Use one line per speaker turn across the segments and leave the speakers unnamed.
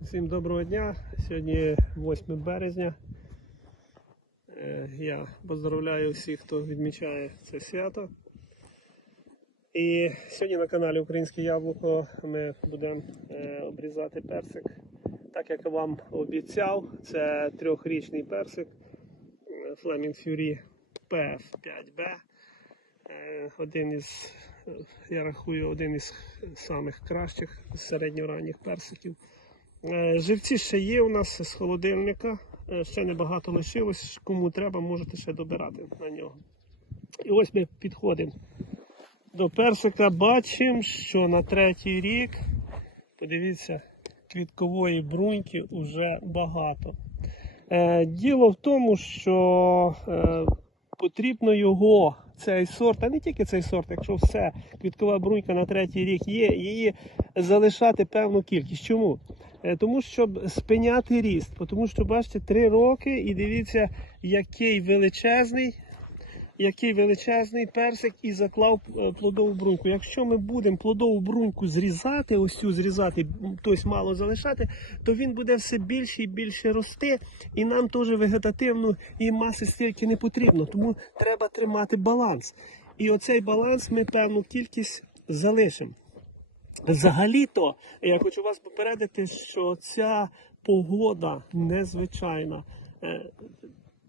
Всім доброго дня. Сьогодні 8 березня. Е, Я поздравляю всіх, хто відмічає це свято. І сьогодні на каналі Українське Яблуко ми будемо е, обрізати персик. Так як я вам обіцяв, це трьохрічний персик е, Flaming Fury PF5B. Е, Один із, я рахую, один із самих кращих середньоранніх персиків. Е, Живці ще є у нас з холодильника. Е, Ще небагато лишилось. Кому треба, можете ще добирати на нього. І ось ми підходимо до персика. Бачимо, що на третій рік, подивіться, квіткової бруньки вже багато. Е, Діло в тому, що потрібно його, цей сорт, а не тільки цей сорт, якщо все, квіткова брунька на третій рік є, її залишати певну кількість. Чому? Е, Тому щоб спиняти ріст. Тому що, бачите, три роки і дивіться, який величезний, який величезний персик і заклав е, плодову бруньку. Якщо ми будемо плодову бруньку зрізати, ось цю зрізати, тобто мало залишати, то він буде все більше і більше рости, і нам теж вегетативно і маси стільки не потрібно. Тому треба тримати баланс. І оцей баланс ми певну кількість залишимо. Взагалі-то я хочу вас попередити, що ця погода незвичайна. Е,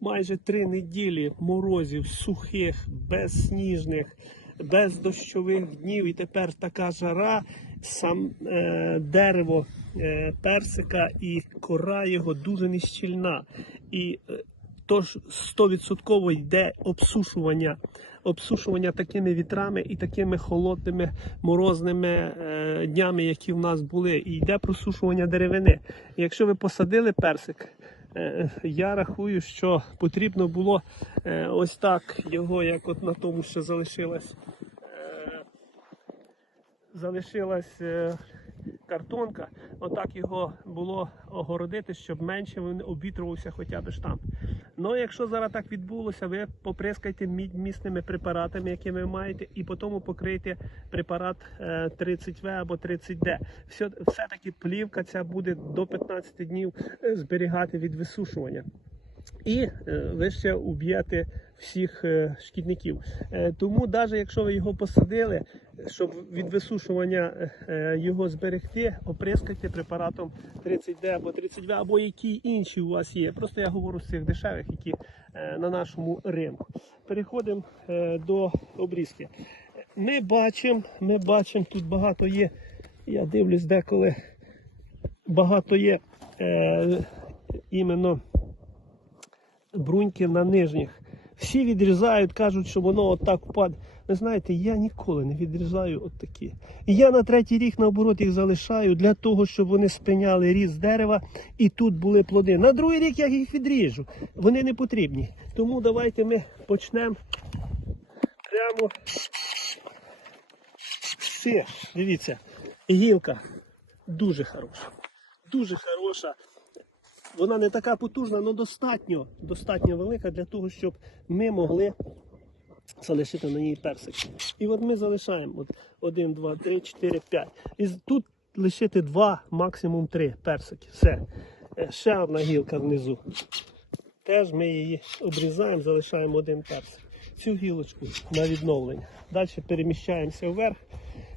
Майже три неділі морозів сухих, безсніжних, без дощових днів, і тепер така жара, сам е, дерево е, персика і кора його дуже нещільна. І е, Тож 100% йде обсушування, обсушування такими вітрами і такими холодними морозними е, днями, які в нас були. І йде просушування деревини. Якщо ви посадили персик, е, я рахую, що потрібно було е, ось так його, як от на тому, що залишилась е, картонка, отак його було огородити, щоб менше він обітрувався хоча б штамп. Ну, якщо зараз так відбулося, ви поприскайте мі- місними препаратами, які ви маєте, і потім покрийте препарат е, 30В або 30Д. Все, все-таки плівка ця буде до 15 днів е, зберігати від висушування. І е, ще уб'єте всіх е, шкідників. Е, тому, навіть якщо ви його посадили, щоб від висушування е, його зберегти, оприскайте препаратом 30D або 30V, або які інші у вас є. Просто я говорю з цих дешевих, які на нашому ринку. Переходимо до обрізки. Ми бачимо, ми бачимо, тут багато є. Я дивлюсь деколи багато є е, іменно бруньки на нижніх. Всі відрізають, кажуть, що воно отак впаде. Ви знаєте, я ніколи не відрізаю от такі. І я на третій рік, наоборот, їх залишаю для того, щоб вони спиняли ріст дерева і тут були плоди. На другий рік я їх відріжу. Вони не потрібні. Тому давайте ми почнемо прямо. Все, дивіться, гілка дуже хороша. Дуже хороша. Вона не така потужна, але достатньо, достатньо велика для того, щоб ми могли залишити на ній персик. І от ми залишаємо от 1, 2, 3, 4, 5. І тут лишити 2, максимум 3 персики. Все. Е, Ще одна гілка внизу. Теж ми її обрізаємо, залишаємо один персик. Цю гілочку на відновлення. Далі переміщаємося вверх.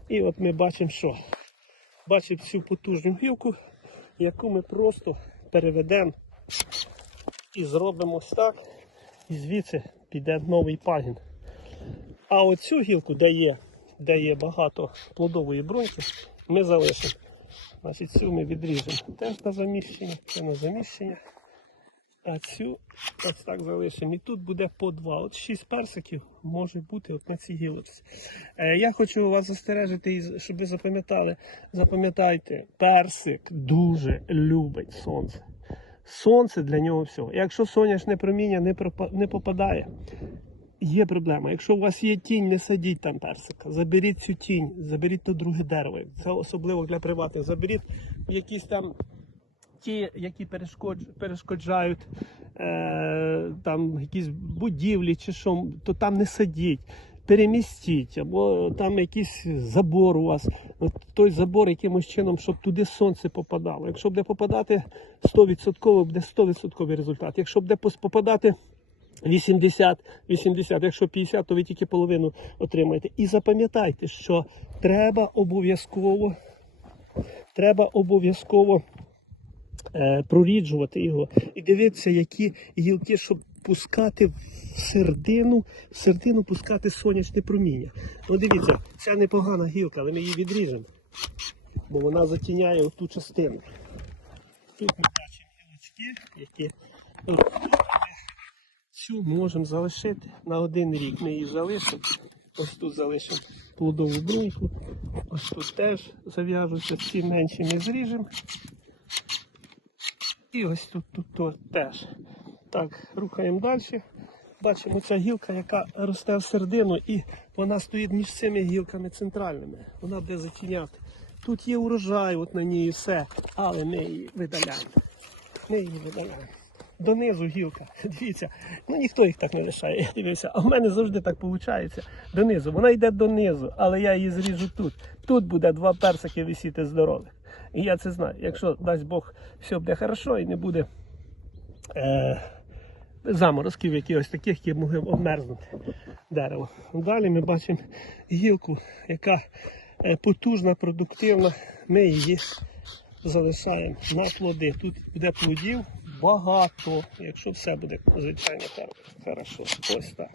І от ми бачимо, що бачимо цю потужну гілку, яку ми просто переведемо і зробимо ось так. І звідси піде новий пагін. А оцю гілку, де є, де є багато плодової бруньки, ми залишимо. Значить, цю ми відріжемо теж на заміщення, це на заміщення. А цю ось так залишимо. І тут буде по два. От шість персиків може бути от на цій гілочці. Е, я хочу вас застережити, щоб ви запам'ятали. Запам'ятайте, персик дуже любить сонце. Сонце для нього все. Якщо сонячне проміння не, не попадає, є проблема. Якщо у вас є тінь, не садіть там персика. Заберіть цю тінь, заберіть то друге дерево. Це особливо для приватних. Заберіть якісь там ті, які перешкодж, перешкоджають е, там якісь будівлі чи що, то там не садіть. Перемістіть, або там якийсь забор у вас, той забор якимось чином, щоб туди сонце попадало. Якщо буде попадати 100%, буде 100% результат. Якщо буде попадати 80, 80, якщо 50, то ви тільки половину отримаєте. І запам'ятайте, що треба обов'язково, треба обов'язково е, проріджувати його і дивитися, які гілки, щоб пускати в середину, в середину пускати сонячне проміння. Ну дивіться, ця непогана гілка, але ми її відріжемо, бо вона затіняє ту частину. Тут ми бачимо гілочки, які от цю можемо залишити на один рік. Ми її залишимо. Ось тут залишимо плодову бруньку. Ось тут теж зав'яжуться, ці менші ми зріжемо. І ось тут, тут, тут теж. Так, рухаємо далі. Бачимо ця гілка, яка росте в середину, і вона стоїть між цими гілками центральними. Вона буде затіняти. Тут є урожай, от на ній все, але ми її видаляємо. Ми її видаляємо. Донизу гілка. Дивіться, ну ніхто їх так не лишає. Я дивився, а в мене завжди так виходить. Донизу. Вона йде донизу, але я її зріжу тут. Тут буде два персики висіти здорових. І я це знаю. Якщо дасть Бог, все буде хорошо і не буде е, заморозків якихось таких, які могли обмерзнути дерево. Далі ми бачимо гілку, яка е, потужна, продуктивна. Ми її залишаємо на плоди. Тут буде плодів багато, якщо все буде звичайно хорошо. Ось так.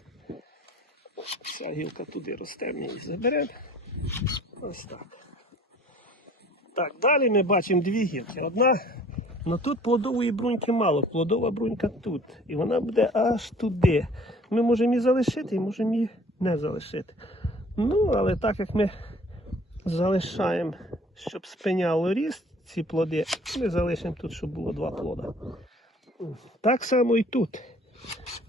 Ця гілка туди росте, ми її заберемо. Ось так. Так, далі ми бачимо дві гілки. Одна, ну тут плодової бруньки мало, плодова брунька тут. І вона буде аж туди. Ми можемо її залишити, і можемо її не залишити. Ну, але так як ми залишаємо, щоб спиняло ріст ці плоди, ми залишимо тут, щоб було два плода. Так само і тут.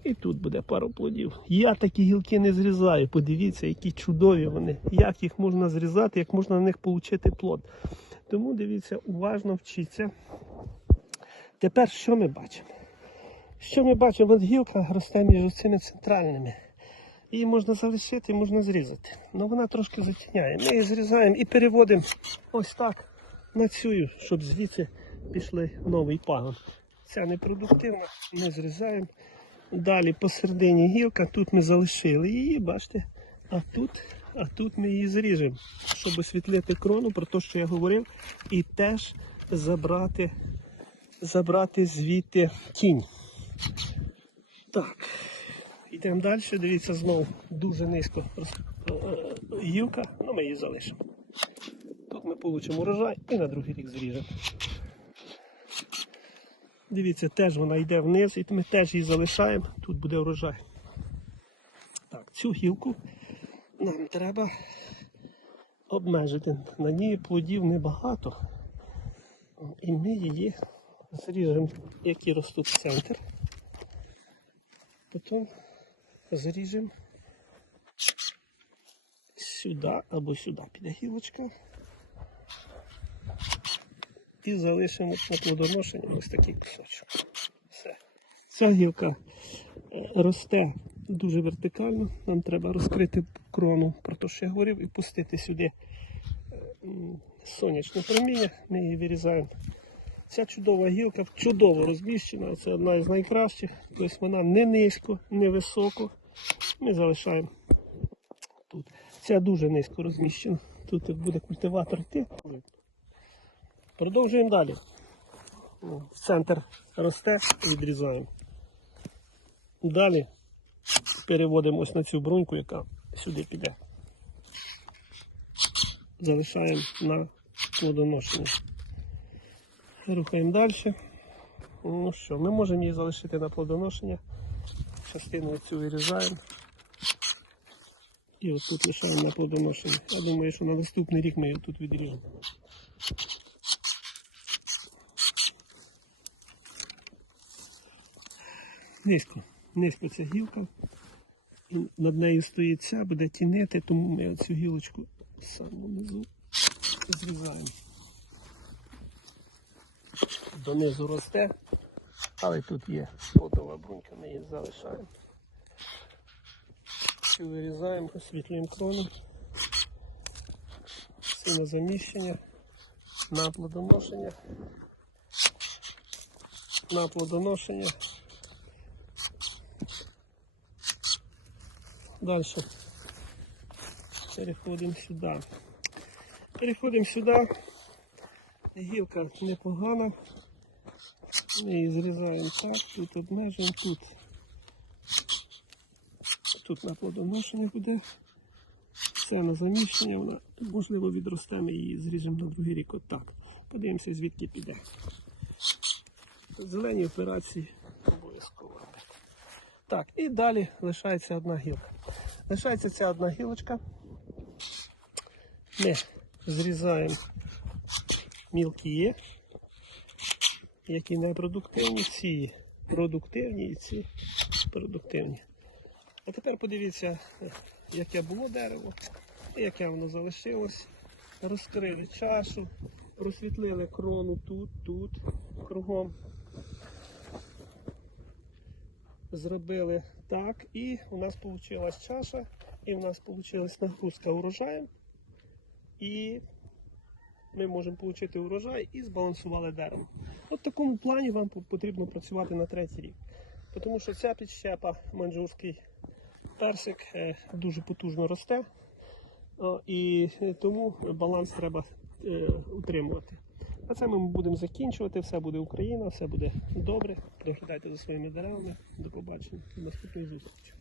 І тут буде пару плодів. Я такі гілки не зрізаю. Подивіться, які чудові вони. Як їх можна зрізати, як можна на них отримати плод. Тому дивіться, уважно вчіться. Тепер що ми бачимо? Що ми бачимо? От гілка росте між цими центральними. Її можна залишити, можна зрізати. Але вона трошки затіняє. Ми її зрізаємо і переводимо ось так на цю, щоб звідси пішли новий пагон. Ця непродуктивна, ми зрізаємо. Далі посередині гілка, тут ми залишили її, бачите, а тут, а тут ми її зріжемо, щоб освітлити крону, про те, що я говорив, і теж забрати, забрати звідти тінь. Так, йдемо далі. Дивіться, знову дуже низько е, гілка, ну ми її залишимо. Тут ми отримаємо урожай і на другий рік зріжемо. Дивіться, теж вона йде вниз, і ми теж її залишаємо. Тут буде урожай. Так, цю гілку нам треба обмежити. На ній плодів небагато. І ми її зріжемо, які ростуть центр. Потім зріжемо сюди або сюди піде гілочка. І залишимо на плодоношення ось такий кусочок. Все. Ця гілка е, росте дуже вертикально. Нам треба розкрити крону, про те, що я говорив, і пустити сюди е, сонячне проміння. Ми її вирізаємо. Ця чудова гілка чудово розміщена. Це одна із найкращих. Тобто вона не низько, не високо. Ми залишаємо тут. Ця дуже низько розміщена. Тут буде культиватор йти. Продовжуємо далі. В центр росте, відрізаємо. Далі переводимо ось на цю бруньку, яка сюди піде. Залишаємо на плодоношення. Рухаємо далі. Ну що, ми можемо її залишити на плодоношення. Частину цю вирізаємо. І ось тут лишаємо на плодоношення. Я думаю, що на наступний рік ми її тут відріжемо. Низько, низько ця гілка. І над нею стоїть ця, буде тінити, тому ми цю гілочку саму внизу зрізаємо. Донизу росте, але тут є плодова брунька, ми її залишаємо. повністю вирізаємо, освітлюємо крону. Сінозаміщення, на плодоношення. На плодоношення. Далі. Переходимо сюди. Переходимо сюди. Гілка непогана. Ми її зрізаємо так, тут обмежуємо, тут. Тут на плодоношення буде. Це на заміщення, вона можливо відросте, ми її зріжемо на другий рік. Отак. Подивимося, звідки піде. Зелені операції обов'язково. Так, і далі лишається одна гілка. Лишається ця одна гілочка. Ми зрізаємо мілкі, які непродуктивні, ці продуктивні і ці продуктивні. А тепер подивіться, яке було дерево, і яке воно залишилось. Розкрили чашу, просвітлили крону тут, тут, кругом. Зробили так, і у нас вийшла чаша, і у нас вийшла нагрузка урожаєм. І ми можемо отримати урожай і збалансували дерево. От в такому плані вам потрібно працювати на третій рік. Тому що ця підщепа, манджурський персик, е, дуже потужно росте. І тому баланс треба е, утримувати. А це ми будемо закінчувати. Все буде Україна, все буде добре. Приглядайте за своїми деревами. До побачення. До наступної зустрічі.